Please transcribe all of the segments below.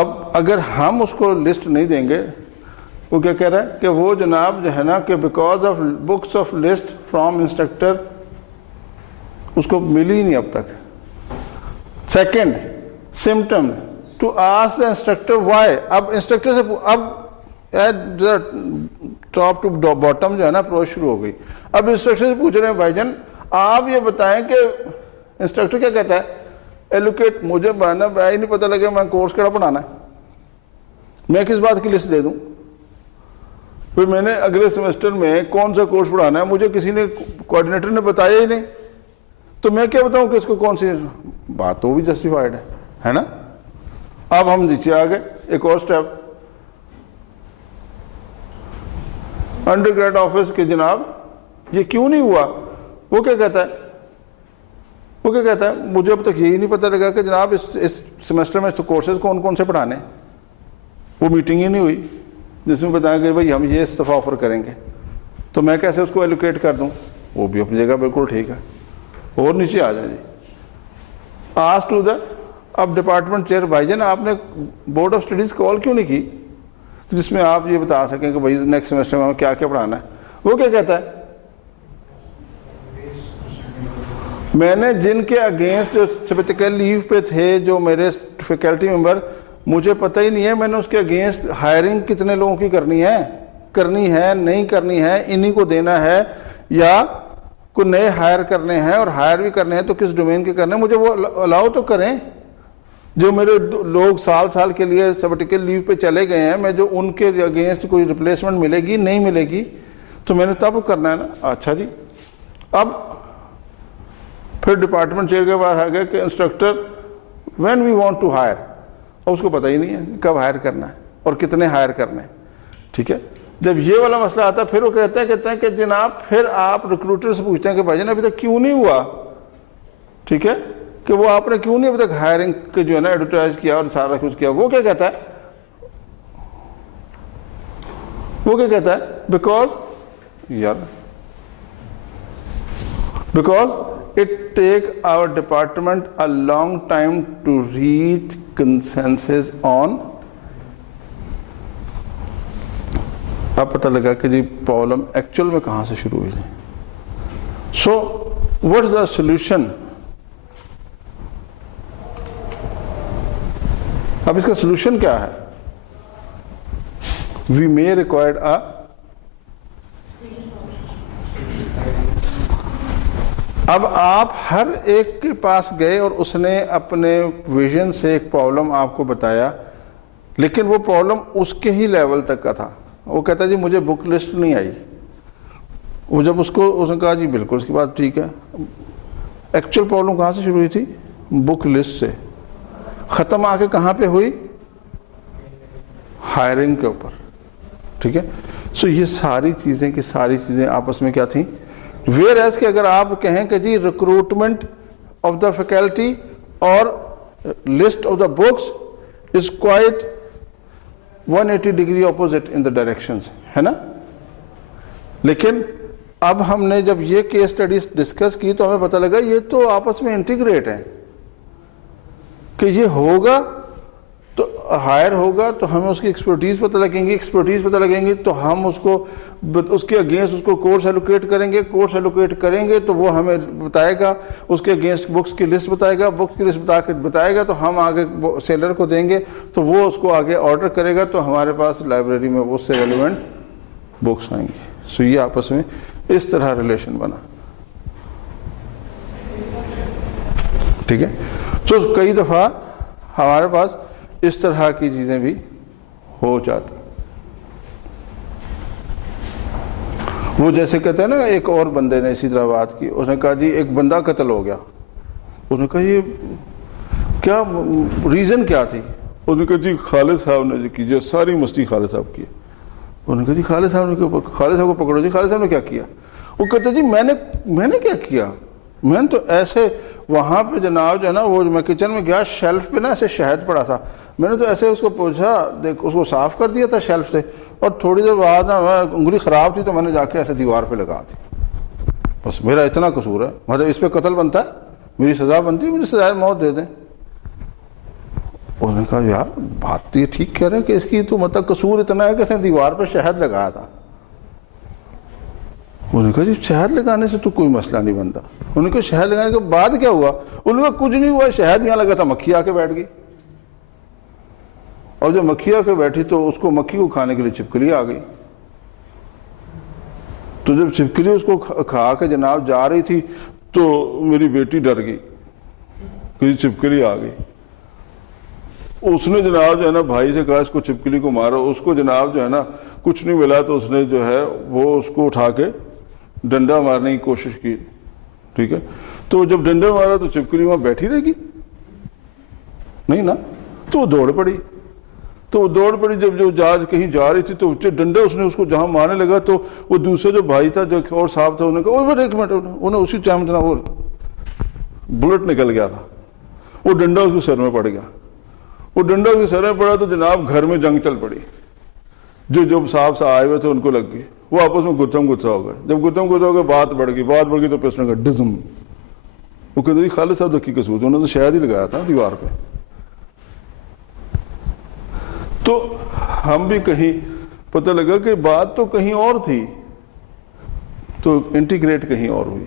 اب اگر ہم اس کو لسٹ نہیں دیں گے، وہ کیا کہہ رہا ہے کہ وہ جناب جو ہے نا کہ because of books of list from instructor, اس کو ملی نہیں اب تک. Second symptom to ask the instructor why. اب انسٹرکٹر سے اب ٹاپ ٹو باٹم جو ہے نا اپروچ شروع ہو گئی. اب انسٹرکٹر سے پوچھ رہے ہیں بھائی جان آپ یہ بتائیں کہ انسٹرکٹر کیا کہتا ہے، ایلوکیٹ. مجھے ہی نہیں پتہ لگے میں کورس کیڑا پڑھانا ہے، میں کس بات کی لسٹ دے دوں؟ پھر میں نے اگلے سیمسٹر میں کون سا کورس پڑھانا ہے مجھے کسی نے کوآرڈینیٹر نے بتایا ہی نہیں، تو میں کیا بتاؤں کہ اس کو کون سی بات. تو بھی جسٹیفائڈ ہے نا. اب ہم نیچے آ گئے ایک اور اسٹیپ، انڈر گریڈ آفس کے جناب یہ کیوں نہیں ہوا. وہ کیا کہتا ہے مجھے اب تک یہی نہیں پتہ لگا کہ جناب اس سیمسٹر میں کورسز کون سے پڑھانے. وہ میٹنگ ہی نہیں ہوئی جس میں بتایا کہ بھائی ہم یہ اس دفعہ آفر کریں گے، تو میں کیسے اس کو ایلوکیٹ کر دوں. وہ بھی اپنی جگہ بالکل ٹھیک ہے. اور نیچے آ جائیں جی آس ٹو دا. اب ڈپارٹمنٹ چیئر بھائی جان آپ نے بورڈ آف اسٹڈیز کال کیوں نہیں کی جس میں آپ یہ بتا سکیں کہ بھائی نیکسٹ سیمسٹر میں ہمیں کیا کیا پڑھانا ہے. وہ کیا کہتا ہے میں نے جن کے اگینسٹ جو سبیٹیکل لیو پہ تھے جو میرے فیکلٹی ممبر، مجھے پتہ ہی نہیں ہے میں نے اس کے اگینسٹ ہائرنگ کتنے لوگوں کی کرنی ہے نہیں کرنی ہے، انہی کو دینا ہے یا کوئی نئے ہائر کرنے ہیں، اور ہائر بھی کرنے ہیں تو کس ڈومین کے کرنے ہیں. مجھے وہ الاؤ تو کریں. جو میرے لوگ سال کے لیے سبیٹیکل لیو پہ چلے گئے ہیں، میں جو ان کے اگینسٹ کوئی ریپلیسمنٹ ملے گی نہیں ملے گی تو میں نے تب کرنا ہے نا. اچھا جی. اب پھر ڈپارٹمنٹ چیئر کے پاس آ گئے کہ instructor when we want to hire, اور اس کو پتہ ہی نہیں ہے کب ہائر کرنا ہے اور کتنے ہائر کرنے ہیں. ٹھیک ہے. جب یہ والا مسئلہ آتا ہے پھر وہ کہتے ہیں کہ جناب پھر آپ ریکروٹر سے پوچھتے ہیں کہ بھائی جان ابھی تک کیوں نہیں ہوا. ٹھیک ہے کہ وہ آپ نے کیوں نہیں ابھی تک ہائرنگ کے جو ہے نا ایڈورٹائز کیا اور سارا کچھ کیا. وہ کیا کہتا ہے because it take our department a long time to reach consensus on. اب پتہ لگا کہ جی پرابلم ایکچوئل میں کہاں سے شروع ہوئی تھی. So what's the solution؟ اب اس کا سولوشن کیا ہے؟ We may require a اب آپ ہر ایک کے پاس گئے اور اس نے اپنے ویژن سے ایک پرابلم آپ کو بتایا، لیکن وہ پرابلم اس کے ہی لیول تک کا تھا. وہ کہتا جی مجھے بک لسٹ نہیں آئی. وہ جب اس نے کہا جی بالکل اس کی بات ٹھیک ہے. ایکچوئل پرابلم کہاں سے شروع ہوئی تھی؟ بک لسٹ سے. ختم آ کے کہاں پہ ہوئی؟ ہائرنگ کے اوپر. ٹھیک ہے. سو یہ ساری چیزیں آپس میں کیا تھیں؟ ویئر ایز کہ اگر آپ کہیں کہ جی ریکروٹمنٹ آف دا فیکلٹی اور list of the books is quite 180 degree opposite in the directions, ہے نا. لیکن اب ہم نے جب یہ کیس اسٹڈیز ڈسکس کی تو ہمیں پتہ لگا یہ تو آپس میں انٹیگریٹ ہے کہ یہ ہوگا تو ہائر ہوگا تو ہمیں اس کی ایکسپرٹیز پتہ لگیں گی تو ہم اس کے اگینسٹ اس کو کورس ایلوکیٹ کریں گے تو وہ ہمیں بتائے گا اس کے اگینسٹ بکس کی لسٹ بتائے گا تو ہم آگے سیلر کو دیں گے تو وہ اس کو آگے آرڈر کرے گا تو ہمارے پاس لائبریری میں اس سے ریلیونٹ بکس آئیں گے. سو یہ آپس میں اس طرح ریلیشن بنا. ٹھیک ہے. سو کئی دفعہ ہمارے پاس اس طرح کی چیزیں بھی ہو جاتی. وہ جیسے کہتے ہیں نا ایک اور بندے نے اسی طرح بات کی. اس نے کہا جی ایک بندہ قتل ہو گیا. اس نے کہا یہ کیا ریزن کیا تھی؟ اس نے کہا جی خالد صاحب نے کی جو ساری مستی خالد صاحب کی. انہوں نے کہا جی خالد صاحب کو پکڑو جی خالد صاحب نے کیا کیا؟ وہ کہتے جی میں نے کیا کیا؟ میں نے تو ایسے وہاں پہ جناب جو ہے نا وہ میں کچن میں گیا شیلف پہ نا ایسے شہد پڑا تھا. میں نے تو ایسے اس کو پوچھا اس کو صاف کر دیا تھا شیلف سے اور تھوڑی دیر بعد نا انگلی خراب تھی تو میں نے جا کے ایسے دیوار پہ لگا دی. بس میرا اتنا قصور ہے. مطلب اس پہ قتل بنتا ہے، میری سزا بنتی ہے، مجھے سزائے موت دے دیں. انہوں نے کہا یار بات تو یہ ٹھیک کہہ رہے ہیں کہ اس کی تو مطلب قصور اتنا ہے کہ اس نے دیوار پہ شہد لگایا تھا. انہوں نے کہا جی شہد لگانے سے تو کوئی مسئلہ نہیں بنتا. انہوں نے کہا شہد لگانے کے بعد کیا ہوا؟ انہوں نے کہا کچھ نہیں ہوا, شہد یہاں لگا تھا, مکھی آ کے بیٹھ گئی, اور جب مکھی آ کے بیٹھی تو اس کو مکھی کو کھانے کے لیے چھپکلی آ گئی. تو جب چھپکلی اس کو کھا کے جناب جا رہی تھی تو میری بیٹی ڈر گئی کہ چھپکلی آ گئی. اس نے جناب جو ہے نا بھائی سے کہا اس کو چھپکلی کو مارو. اس کو جناب جو ہے نا کچھ نہیں ملا تو اس نے جو ہے وہ اس کو اٹھا کے ڈنڈا مارنے کی کوشش کی. ٹھیک ہے, تو جب ڈنڈا مارا تو چھپکلی وہاں بیٹھی رہے گی نہیں نا, تو وہ دوڑ پڑی. جب جو کہیں جا رہی تھی تو ڈنڈا اس نے اس کو جہاں مارنے لگا تو وہ دوسرا جو بھائی تھا جو اور صاحب تھا, انہوں نے کہا ایک منٹ, انہیں اسی ٹائم جناب وہ بلٹ نکل گیا تھا, وہ ڈنڈا اس کے سر میں پڑ گیا. وہ ڈنڈا اس کے سر میں پڑا تو جناب گھر میں جنگ چل پڑی. جو صاحب سے آئے ہوئے تھے ان کو لگ گئی, وہ آپس میں گتھم گتھا ہو گئے. جب گتھم گتھا ہو گئے بات بڑھ گئی تو پھر اس نے کہا ڈزم. وہ کہتے خالد صاحب کی قصور تھی, انہوں نے تو شاید ہی لگایا تھا دیوار پہ. تو ہم بھی کہیں پتہ لگا کہ بات تو کہیں اور تھی تو انٹیگریٹ کہیں اور ہوئی.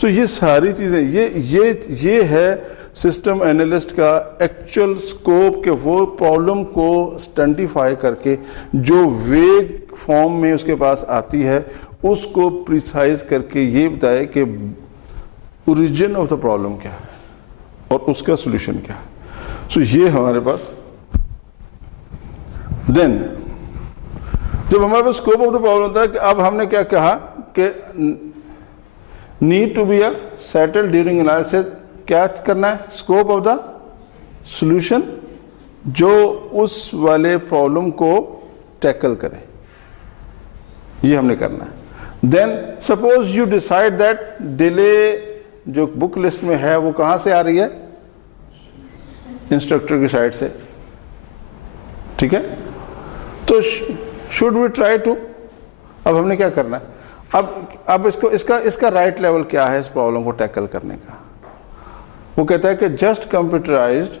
سو یہ ساری چیزیں یہ ہے سسٹم اینالسٹ کا ایکچوئل سکوپ, کہ وہ پرابلم کو اسٹینٹیفائی کر کے جو ویگ فارم میں اس کے پاس آتی ہے اس کو پریسائز کر کے یہ بتائے کہ اوریجن آف دا پرابلم کیا ہے اور اس کا سولوشن کیا ہے. سو یہ ہمارے پاس. دین جب ہمارے پاس اسکوپ آف دا پرابلم ہوتا ہے کہ اب ہم نے کیا کہا کہ need to be a settle during analysis, کیا کرنا ہے؟ اسکوپ آف دا سولوشن جو اس والے پرابلم کو ٹیکل کرے, یہ ہم نے کرنا ہے. Then suppose you decide that delay جو بک لسٹ میں ہے وہ کہاں سے آ رہی ہے؟ انسٹرکٹر کی سائڈ سے. ٹھیک ہے, تو شوڈ وی ٹرائی ٹو, اب ہم نے کیا کرنا ہے؟ اب اس کا رائٹ لیول کیا ہے اس پرابلم کو ٹیکل کرنے کا؟ وہ کہتا ہے کہ just computerised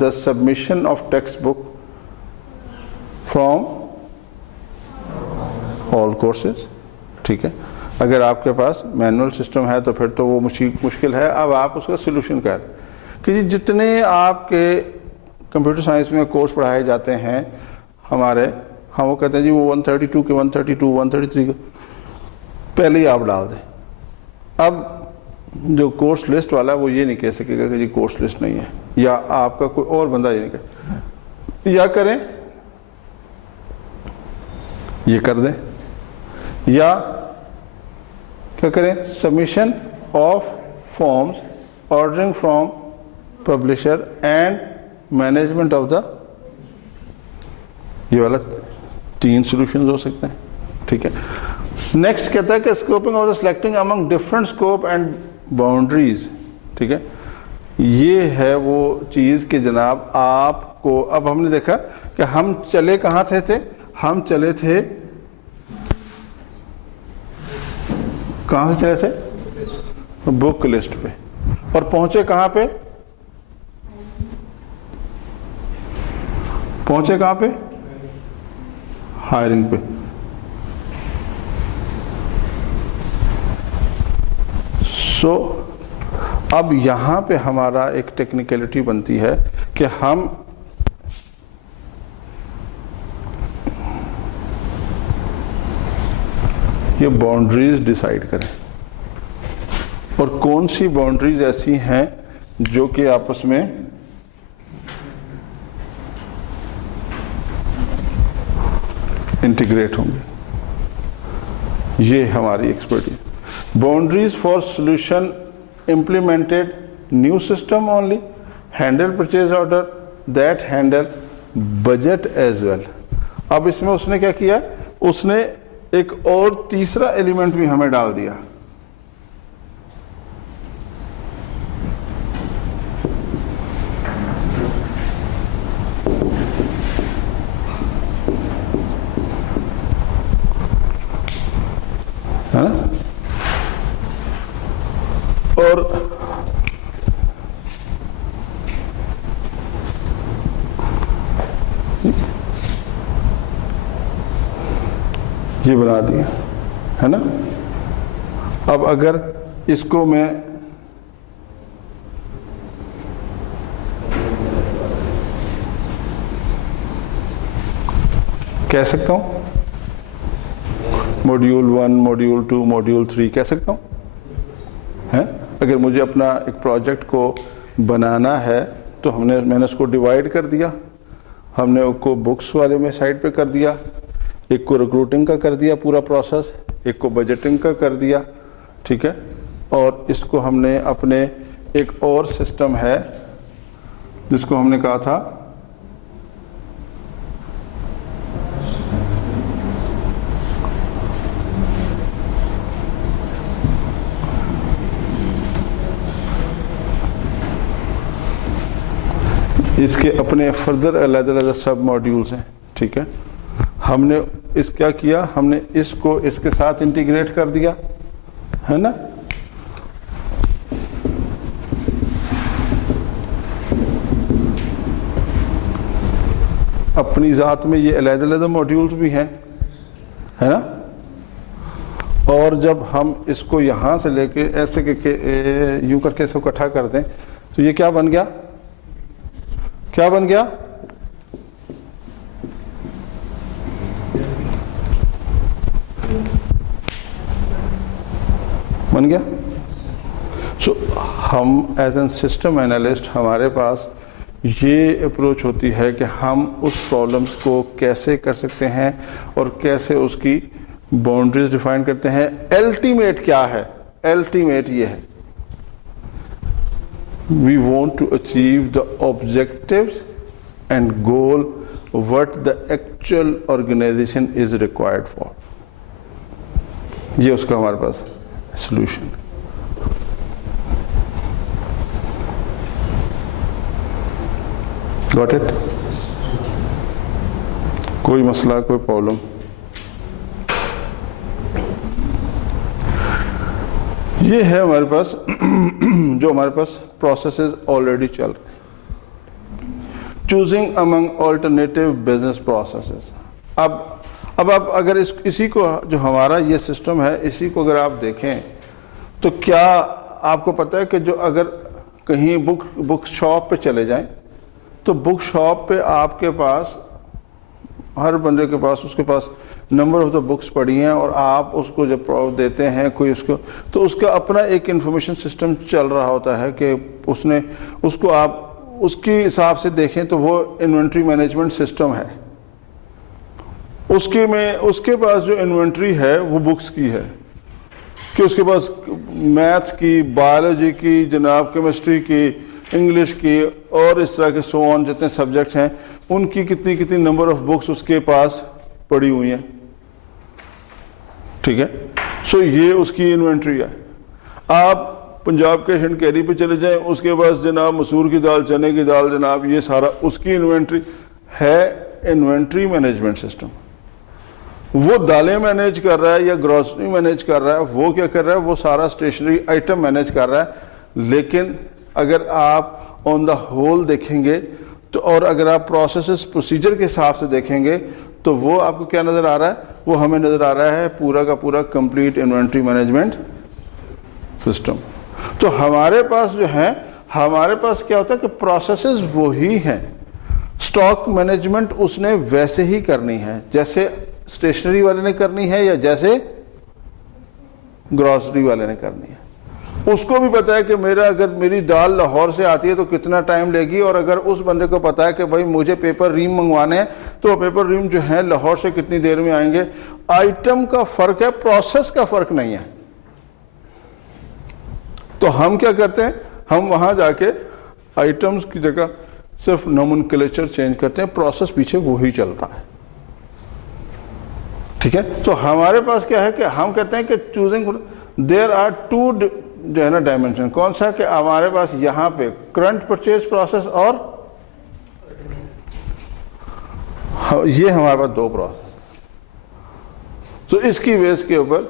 the submission of text book from all courses. ٹھیک ہے, اگر آپ کے پاس مینول سسٹم ہے تو پھر تو وہ مشکل ہے. اب آپ اس کا سولوشن کر کہ جی جتنے آپ کے کمپیوٹر سائنس میں کورس پڑھائے جاتے ہیں ہمارے, ہم وہ کہتے ہیں جی وہ 132 کے 132 133 کے پہلے ہی آپ ڈال دیں. اب جو کورس لسٹ والا ہے وہ یہ نہیں کہہ سکے گا کہ جی کورس لسٹ نہیں ہے, یا آپ کا کوئی اور بندہ یہ نہیں کہے, یا کریں یہ کر دیں, یا کیا کریں submission of forms ordering from publisher and management of the, یہ والا 3 سولوشنز ہو سکتے ہیں. ٹھیک ہے, نیکسٹ کہتا ہے کہ scoping of the selecting Umang different scope and boundaries. ٹھیک ہے, یہ ہے وہ چیز کہ جناب آپ کو, اب ہم نے دیکھا کہ ہم چلے کہاں تھے ہم چلے تھے کہاں سے چلے تھے؟ بک لسٹ پہ, اور پہنچے کہاں پہ؟ ہائرنگ پہ. سو اب یہاں پہ ہمارا ایک ٹیکنیکلٹی بنتی ہے کہ ہم یہ باؤنڈریز ڈیسائیڈ کریں, اور کون سی باؤنڈریز ایسی ہیں جو کہ آپس میں انٹیگریٹ ہوں گے. یہ ہماری expertise. Boundaries for solution implemented new system only, handle purchase order, that handle budget as well. اب اس میں اس نے کیا کیا, اس نے ایک اور تیسرا ایلیمنٹ بھی ہمیں ڈال دیا. ہے نا, اور یہ بنا دیا ہے نا. اب اگر اس کو میں کہہ سکتا ہوں موڈیول 1 موڈیول 2 موڈیول 3 کہہ سکتا ہوں. اگر مجھے اپنا ایک پروجیکٹ کو بنانا ہے تو میں نے اس کو ڈیوائڈ کر دیا. ہم نے ایک کو بکس والے میں سائڈ پہ کر دیا, ایک کو ریکروٹنگ کا کر دیا پورا پروسیس, ایک کو بجٹنگ کا کر دیا, ٹھیک ہے. اور اس کو ہم نے اپنے ایک اور سسٹم ہے جس کو ہم نے کہا تھا اس کے اپنے فردر علیحدہ علیحدہ سب ماڈیولز ہیں, ٹھیک ہے. ہم نے کیا کیا, ہم نے اس کو اس کے ساتھ انٹیگریٹ کر دیا ہے نا. اپنی ذات میں یہ علیحدہ علیحدہ ماڈیولز بھی ہیں ہے نا. اور جب ہم اس کو یہاں سے لے کے ایسے کہ یوں کر کے اس کو اکٹھا کر دیں تو یہ کیا بن گیا, کیا بن گیا, بن گیا. سو ہم ایز این سسٹم اینالسٹ ہمارے پاس یہ اپروچ ہوتی ہے کہ ہم اس پرابلمس کو کیسے کر سکتے ہیں اور کیسے اس کی باؤنڈریز ڈیفائن کرتے ہیں. الٹیمیٹ کیا ہے, الٹیمیٹ یہ ہے we want to achieve the objectives and goal what the actual organization is required for. یہ اس کا ہمارے پاس سولوشن. Got it? کوئی مسئلہ, کوئی پرابلم؟ یہ ہے ہمارے پاس جو ہمارے پاس پروسیسز آلریڈی چل رہے ہیں. چوزنگ امنگ آلٹرنیٹیو بزنس پروسیسز. اب آپ اگر اسی کو جو ہمارا یہ سسٹم ہے اسی کو اگر آپ دیکھیں تو کیا آپ کو پتہ ہے کہ جو اگر کہیں بک شاپ پہ چلے جائیں تو بک شاپ پہ آپ کے پاس ہر بندے کے پاس اس کے پاس نمبر آف دا بکس پڑھی ہیں اور آپ اس کو جب دیتے ہیں کوئی اس کو تو اس کا اپنا ایک انفارمیشن سسٹم چل رہا ہوتا ہے کہ اس کو آپ اس کی حساب سے دیکھیں تو وہ انوینٹری مینجمنٹ سسٹم ہے. اس کے پاس جو انوینٹری ہے وہ بکس کی ہے کہ اس کے پاس میتھس کی, بایولوجی کی, جناب کیمسٹری کی, انگلش کی اور اس طرح کے سو آن جتنے سبجیکٹس ہیں ان کی کتنی نمبر آف بکس اس کے پاس پڑی ہوئی ہیں, ٹھیک ہے. سو یہ اس کی انوینٹری ہے. آپ پنجاب کیش اینڈ کیری پہ چلے جائیں اس کے پاس جناب مسور کی دال, چنے کی دال, جناب یہ سارا اس کی انوینٹری ہے. انوینٹری مینجمنٹ سسٹم وہ دالیں مینیج کر رہا ہے یا گروسری مینیج کر رہا ہے, وہ کیا کر رہا ہے, وہ سارا اسٹیشنری آئٹم مینیج کر رہا ہے. لیکن اگر آپ آن دا ہول دیکھیں گے تو اور اگر آپ پروسیسز پروسیجر کے حساب سے دیکھیں گے تو وہ آپ کو کیا نظر آ رہا ہے, وہ ہمیں نظر آ رہا ہے پورا کا پورا کمپلیٹ انوینٹری مینجمنٹ سسٹم. تو ہمارے پاس جو ہے ہمارے پاس کیا ہوتا ہے کہ پروسیسز وہی ہیں, اسٹاک مینجمنٹ اس نے ویسے ہی کرنی ہے جیسے اسٹیشنری والے نے کرنی ہے یا جیسے گروسری والے نے کرنی ہے. اس کو بھی پتا ہے کہ اگر میری دال لاہور سے آتی ہے تو کتنا ٹائم لے گی, اور اگر اس بندے کو پتا ہے کہ بھائی مجھے پیپر ریم منگوانے ہیں تو پیپر ریم جو ہیں لاہور سے کتنی دیر میں آئیں گے. آئٹم کا فرق ہے, پروسیس کا فرق نہیں ہے. تو ہم کیا کرتے ہیں, ہم وہاں جا کے آئٹمس کی جگہ صرف نومنکلیچر چینج کرتے ہیں, پروسیس پیچھے وہی چلتا ہے, ٹھیک ہے. تو ہمارے پاس کیا ہے کہ ہم کہتے ہیں کہ چوزنگ دیر آر ٹو جو ہے نا ڈائمینشن. کون سا کہ ہمارے پاس یہاں پہ کرنٹ پرچیز پروسیس اور یہ ہمارے پاس دو پروسیس. تو اس کی بیس کے اوپر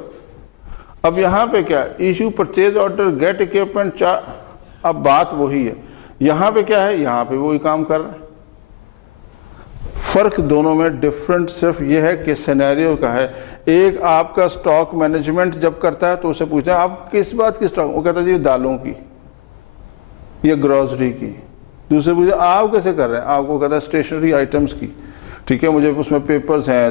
اب یہاں پہ کیا issue purchase order get equipment, اب بات وہی ہے. یہاں پہ کیا ہے, یہاں پہ وہی کام کر رہا ہے. فرق دونوں میں ڈفرنٹ صرف یہ ہے کہ سینیریو کا ہے. ایک آپ کا سٹاک مینجمنٹ جب کرتا ہے تو اسے پوچھتے ہیں آپ کس بات کی سٹاک, وہ کہتا ہے جی دالوں کی یا گروسری کی. دوسرے پوچھتے آپ کیسے کر رہے ہیں, آپ کو کہتا ہے اسٹیشنری آئٹمس کی. ٹھیک ہے, مجھے اس میں پیپرز ہیں,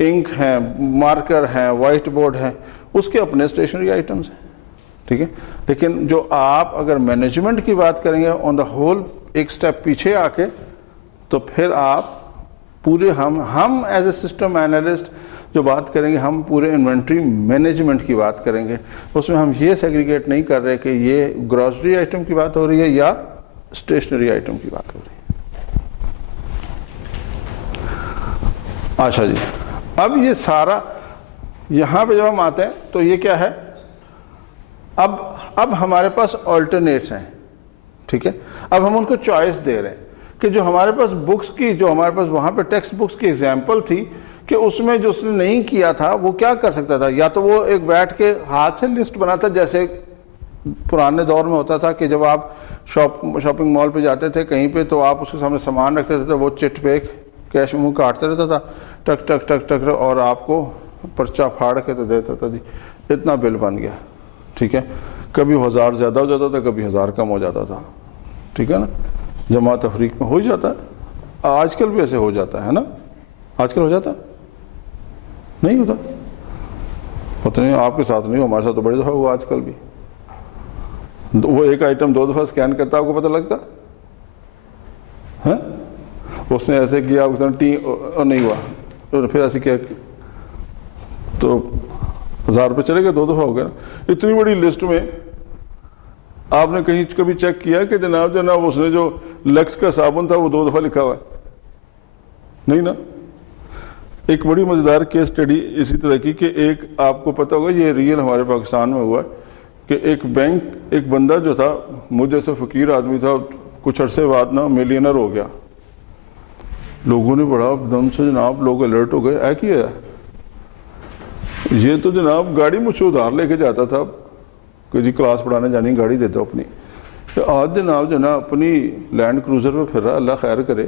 انک ہیں, مارکر ہیں, وائٹ بورڈ ہیں, اس کے اپنے اسٹیشنری آئٹمس ہیں. ٹھیک ہے, لیکن جو آپ اگر مینجمنٹ کی بات کریں گے آن دا ہول ایک سٹیپ پیچھے آ کے, تو پھر آپ پورے ہم ایز اے سسٹم انالسٹ جو بات کریں گے ہم پورے انوینٹری مینجمنٹ کی بات کریں گے. اس میں ہم یہ سیگریگیٹ نہیں کر رہے کہ یہ گروسری آئٹم کی بات ہو رہی ہے یا اسٹیشنری آئٹم کی بات ہو رہی ہے. اچھا جی, اب یہ سارا یہاں پہ جب ہم آتے ہیں تو یہ کیا ہے, اب ہمارے پاس آلٹرنیٹس ہیں. ٹھیک ہے, اب ہم ان کو چوائس دے رہے ہیں کہ جو ہمارے پاس بکس کی, جو ہمارے پاس وہاں پہ ٹیکسٹ بکس کی ایگزامپل تھی کہ اس میں جو اس نے نہیں کیا تھا وہ کیا کر سکتا تھا, یا تو وہ ایک بیٹھ کے ہاتھ سے لسٹ بناتا, جیسے پرانے دور میں ہوتا تھا کہ جب آپ شاپنگ مال پہ جاتے تھے کہیں پہ تو آپ اس کے سامنے سامان رکھتے تھے تو وہ چٹ پہ کیش منہ کاٹتا رہتا تھا ٹک ٹک ٹک ٹک, اور آپ کو پرچہ پھاڑ کے تو دیتا تھا جی اتنا بل بن گیا. ٹھیک ہے, کبھی 1000 زیادہ ہو جاتا تھا, کبھی 1000 کم ہو جاتا تھا. ٹھیک ہے نا, جمع تفریق میں ہو ہی جاتا ہے. آج کل بھی ایسے ہو جاتا ہے نا, آج کل ہو جاتا نہیں ہوتا, پتہ نہیں آپ کے ساتھ نہیں, ہمارے ساتھ تو بڑی دفعہ ہوا. آج کل بھی وہ ایک آئٹم 2 دفعہ اسکین کرتا, آپ کو پتہ لگتا ہے, اس نے ایسے کیا نہیں ہوا, پھر ایسے کیا تو 1000 روپے چلے گئے, 2 دفعہ ہو گیا. اتنی بڑی لسٹ میں آپ نے کہیں کبھی چیک کیا کہ جناب اس نے جو لکس کا صابن تھا وہ 2 دفعہ لکھا ہوا ہے؟ نہیں نا. ایک بڑی مزیدار کیس اسٹڈی اسی طرح کی کہ ایک آپ کو پتہ ہوگا, یہ ریئل ہمارے پاکستان میں ہوا ہے کہ ایک بندہ جو تھا مجھ جیسے فقیر آدمی تھا, کچھ عرصے بعد نا ملینر ہو گیا. لوگوں نے بڑا دم سے جناب لوگ الرٹ ہو گئے, اے کیا ہے یہ تو جناب گاڑی مجھ سے ادھار لے کے جاتا تھا کہ جی کلاس پڑھانے جانی گاڑی دے دو اپنی, آج جناب اپنی لینڈ کروزر پہ پھر رہا, اللہ خیر کرے,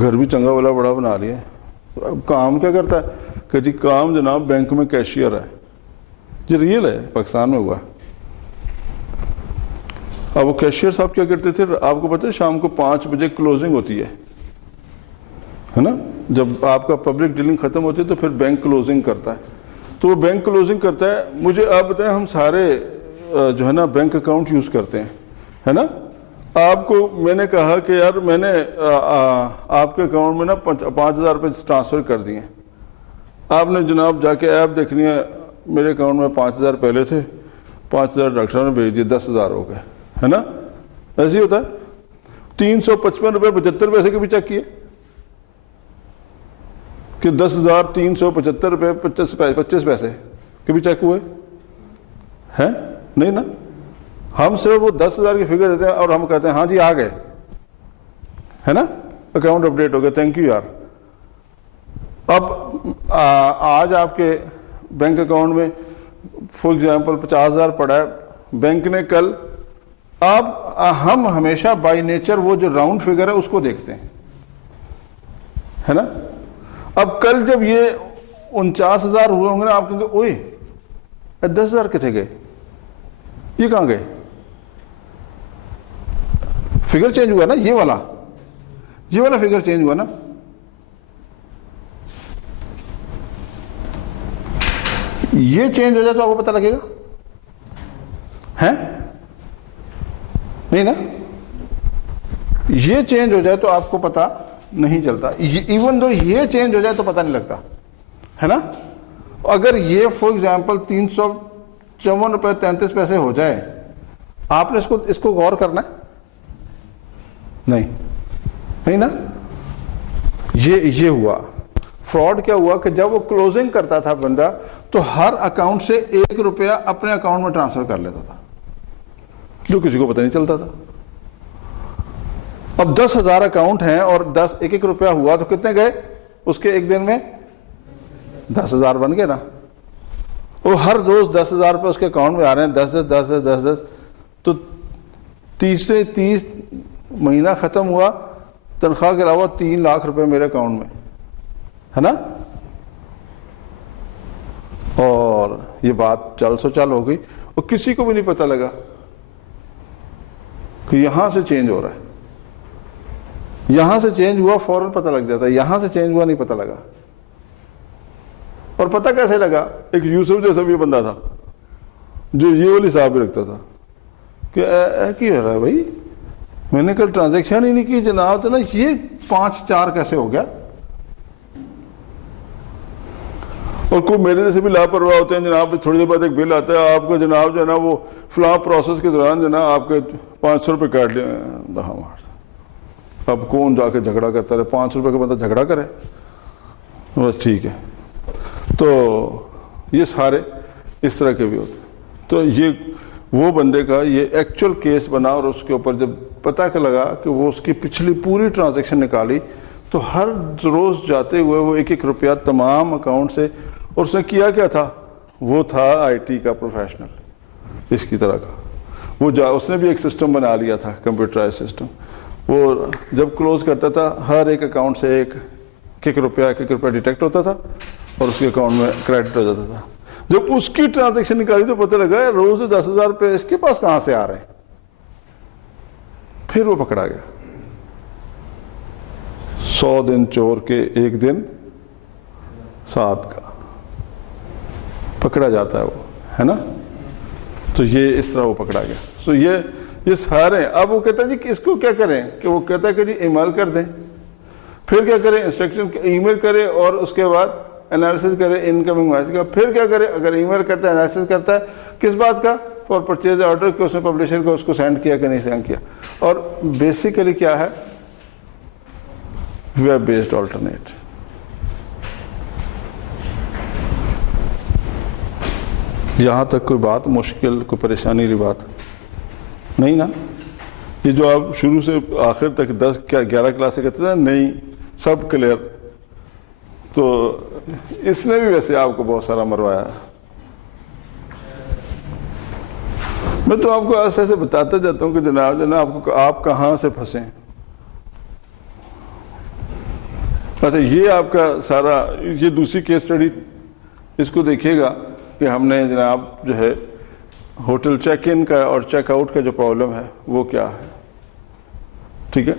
گھر بھی چنگا والا بڑا بنا لیا. اب کام کیا کرتا ہے کہ جی کام جناب بینک میں کیشیئر ہے. یہ ریئل ہے, پاکستان میں ہوا. اب وہ کیشیئر صاحب کیا کرتے تھے, آپ کو پتہ ہے شام کو 5 بجے کلوزنگ ہوتی ہے نا, جب آپ کا پبلک ڈیلنگ ختم ہوتی ہے تو پھر بینک کلوزنگ کرتا ہے. تو وہ بینک کلوزنگ کرتا ہے. مجھے آپ بتائیں, ہم سارے جو ہے نا بینک اکاؤنٹ یوز کرتے ہیں ہے نا. آپ کو میں نے کہا کہ یار میں نے آپ کے اکاؤنٹ میں نا 5000 روپے ٹرانسفر کر دیے. آپ نے جناب جا کے ایپ دیکھنی ہے, میرے اکاؤنٹ میں 5000 پہلے تھے, 5000 ڈاکٹر صاحب نے بھیج دیے, 10000 ہو گئے ہے نا. ایسے ہی ہوتا ہے. 355 روپے 75 پیسے کے بھی چیک کیے کہ 10,375 روپے 25 پیسے کے بھی چیک ہوئے ہیں نہیں نا. ہم صرف وہ 10,000 کی فگر دیتے ہیں اور ہم کہتے ہیں ہاں جی آ گئے ہے نا, اکاؤنٹ اپڈیٹ ہو گیا, تھینک یو یار. اب آج آپ کے بینک اکاؤنٹ میں فار ایگزامپل 50,000 پڑا ہے, بینک نے کل, ہم ہمیشہ بائی نیچر وہ جو راؤنڈ فگر ہے اس کو دیکھتے ہیں ہے نا. اب کل جب یہ 49,000 ہوئے ہوں گے نا, آپ کہیں گے اوئے 10,000 کتنے گئے, یہ کہاں گئے, فگر چینج ہوا نا, یہ والا فگر چینج ہوا نا. یہ چینج ہو جائے تو آپ کو پتہ لگے گا ہے نہیں نا. یہ چینج ہو جائے تو آپ کو پتہ نہیں چلتا, ایون دو یہ چینج ہو جائے تو پتہ نہیں لگتا ہے نا. اگر یہ فار ایگزامپل 354 روپے 33 پیسے ہو جائے, آپ نے اس کو غور کرنا ہے نہیں نا. یہ ہوا فراڈ. کیا ہوا کہ جب وہ کلوزنگ کرتا تھا بندہ تو ہر اکاؤنٹ سے 1 روپیہ اپنے اکاؤنٹ میں ٹرانسفر کر لیتا تھا, جو کسی کو پتہ نہیں چلتا تھا. اب 10,000 اکاؤنٹ ہیں اور 1 روپیہ ہوا تو کتنے گئے اس کے ایک دن میں, 10,000 بن گئے نا. اور ہر روز 10,000 روپے اس کے اکاؤنٹ میں آ رہے ہیں, 10 تو 30 مہینہ ختم ہوا تنخواہ کے علاوہ 3 لاکھ روپے میرے اکاؤنٹ میں ہے نا, اور یہ بات چل سو چل ہو گئی, اور کسی کو بھی نہیں پتہ لگا کہ یہاں سے چینج ہو رہا ہے. یہاں سے چینج ہوا فوراً پتہ لگ جاتا ہے, یہاں سے چینج ہوا نہیں پتہ لگا. اور پتہ کیسے لگا؟ ایک یوسف جیسا بھی بندہ تھا جو یہ والی حساب بھی رکھتا تھا کہ کیا ہو رہا ہے بھائی, میں نے کل ٹرانزیکشن ہی نہیں کی جناب, تو نا یہ 5-4 کیسے ہو گیا. اور کوئی میرے جیسے بھی لاپرواہ ہوتے ہیں جناب, تھوڑی دیر بعد ایک بل آتا ہے آپ کو جناب جو ہے نا وہ فلاں پروسیس کے دوران جو ہے نا آپ کے 500 روپے کاٹ لیں. اب کون جا کے جھگڑا کرتا رہے, 500 روپے کا بندہ جھگڑا کرے, بس ٹھیک ہے. تو یہ سارے اس طرح کے بھی ہوتے ہیں. تو یہ وہ بندے کا یہ ایکچوئل کیس بنا, اور اس کے اوپر جب پتہ لگا کہ وہ اس کی پچھلی پوری ٹرانزیکشن نکالی, تو ہر روز جاتے ہوئے وہ 1-1 روپیہ تمام اکاؤنٹ سے, اور اس نے کیا کیا تھا, وہ تھا آئی ٹی کا پروفیشنل اس کی طرح کا. وہ اس نے بھی ایک سسٹم بنا لیا تھا, کمپیوٹرائز سسٹم. وہ جب کلوز کرتا تھا ہر ایک اکاؤنٹ سے 1-1 روپیہ ڈیٹیکٹ ہوتا تھا, اور اس کے اکاؤنٹ میں کریڈٹ ہو جاتا تھا. جب اس کی ٹرانزیکشن نکالی تو پتہ لگا روز 10,000 روپے اس کے پاس کہاں سے آ رہے ہیں. پھر وہ پکڑا گیا. 100 دن چور کے 1 دن ساتھ کا پکڑا جاتا ہے وہ, ہے نا. تو یہ اس طرح وہ پکڑا گیا. سو یہ سارے. اب وہ کہتا ہے جی اس کو کیا کریں, کہ وہ کہتا ہے کہ جی ای میل کر دیں. پھر کیا کریں, انسٹرکشن ای میل کرے اور اس کے بعد انالیسس کرے انکمنگ وائس کا. پھر کیا کرے, اگر ای میل کرتا ہے انالیسس کرتا ہے کس بات کا, فار پرچیز آرڈر, کہ اس نے پبلشر کو اس کو سینڈ کیا کہ نہیں سینڈ کیا. اور بیسیکلی کیا ہے, ویب بیسڈ آلٹرنیٹ. یہاں تک کوئی بات مشکل, کوئی پریشانی والی بات نہیں نا. یہ جو آپ شروع سے آخر تک 10-11 کلاس سے کہتے تھے نہیں سب کلیئر, تو اس نے بھی ویسے آپ کو بہت سارا مروایا. میں تو آپ کو ایسے ایسے بتاتا جاتا ہوں کہ جناب آپ کہاں سے پھنسیں. اچھا, یہ آپ کا سارا یہ دوسری کیس اسٹڈی, اس کو دیکھیے گا کہ ہم نے جناب جو ہے ہوٹل چیک ان کا اور چیک آؤٹ کا جو پرابلم ہے وہ کیا ہے. ٹھیک ہے,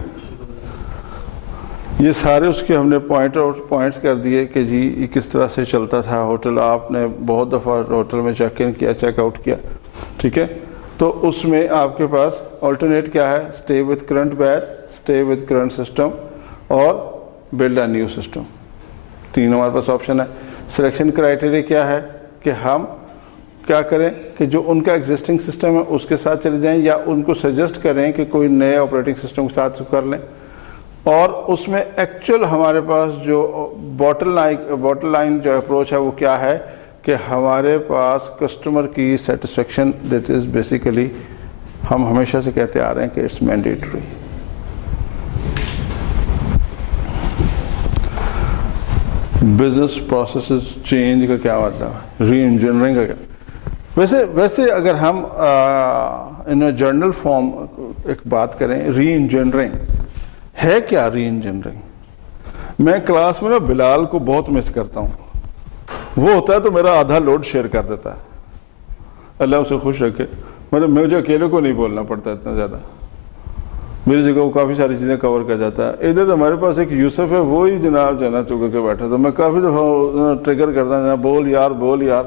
یہ سارے اس کے ہم نے پوائنٹس کر دیے کہ جی یہ کس طرح سے چلتا تھا ہوٹل. آپ نے بہت دفعہ ہوٹل میں چیک ان کیا, چیک آؤٹ کیا. ٹھیک ہے, تو اس میں آپ کے پاس آلٹرنیٹ کیا ہے, stay with current batch, stay with current system, اور بلڈ اے نیو سسٹم. 3 ہمارے پاس آپشن ہے. سلیکشن کرائٹیریا کیا ہے کہ ہم کیا کریں کہ جو ان کا ایگزسٹنگ سسٹم ہے اس کے ساتھ چلے جائیں, یا ان کو سجیسٹ کریں کہ کوئی نئے آپریٹنگ سسٹم کے ساتھ کر لیں. اور اس میں ایکچوئل ہمارے پاس جو باٹل لائن جو اپروچ ہے وہ کیا ہے کہ ہمارے پاس کسٹمر کی سیٹسفیکشن, دیٹ از بیسیکلی ہم ہمیشہ سے کہتے آ رہے ہیں کہ it's mandatory. Business processes change کا کیا مطلب ہے, ری انجینئرنگ کا کیا. ویسے اگر ہم ان جرنل فارم ایک بات کریں, ری انجینئرنگ ہے کیا. ری انجینئرنگ میں کلاس میں نا بلال کو بہت مس کرتا ہوں. وہ ہوتا ہے تو میرا آدھا لوڈ شیئر کر دیتا ہے, اللہ اسے خوش رکھے. مطلب مجھے اکیلے کو نہیں بولنا پڑتا اتنا زیادہ, میری جگہ وہ کافی ساری چیزیں کور کر جاتا ہے. ادھر ہمارے پاس ایک یوسف ہے, وہی جناب جانا چکا کے بیٹھا تھا. میں کافی دفعہ ٹریگر کرتا ہوں, بول یار.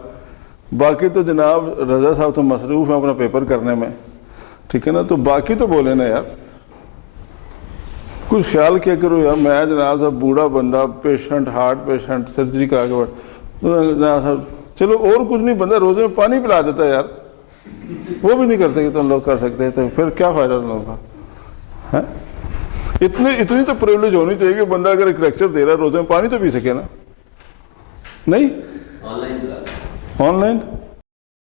باقی تو جناب رضا صاحب تو مصروف ہیں اپنا پیپر کرنے میں. ٹھیک ہے نا, تو باقی تو بولے نا یار, کچھ خیال کیا کرو یار. میں جناب صاحب بوڑھا بندہ, پیشنٹ, ہارٹ پیشنٹ, سرجری کرا کے جناب صاحب چلو اور کچھ نہیں, بندہ روزے میں پانی پلا دیتا ہے یار, وہ بھی نہیں کرتے کہ تم لوگ کر سکتے ہیں, تو پھر کیا فائدہ تم لوگوں کا. اتنی تو پریولیج ہونی چاہیے کہ بندہ اگر ایک لیکچر دے رہا ہے روزے میں پانی تو پی سکے نا. نہیں آن لائن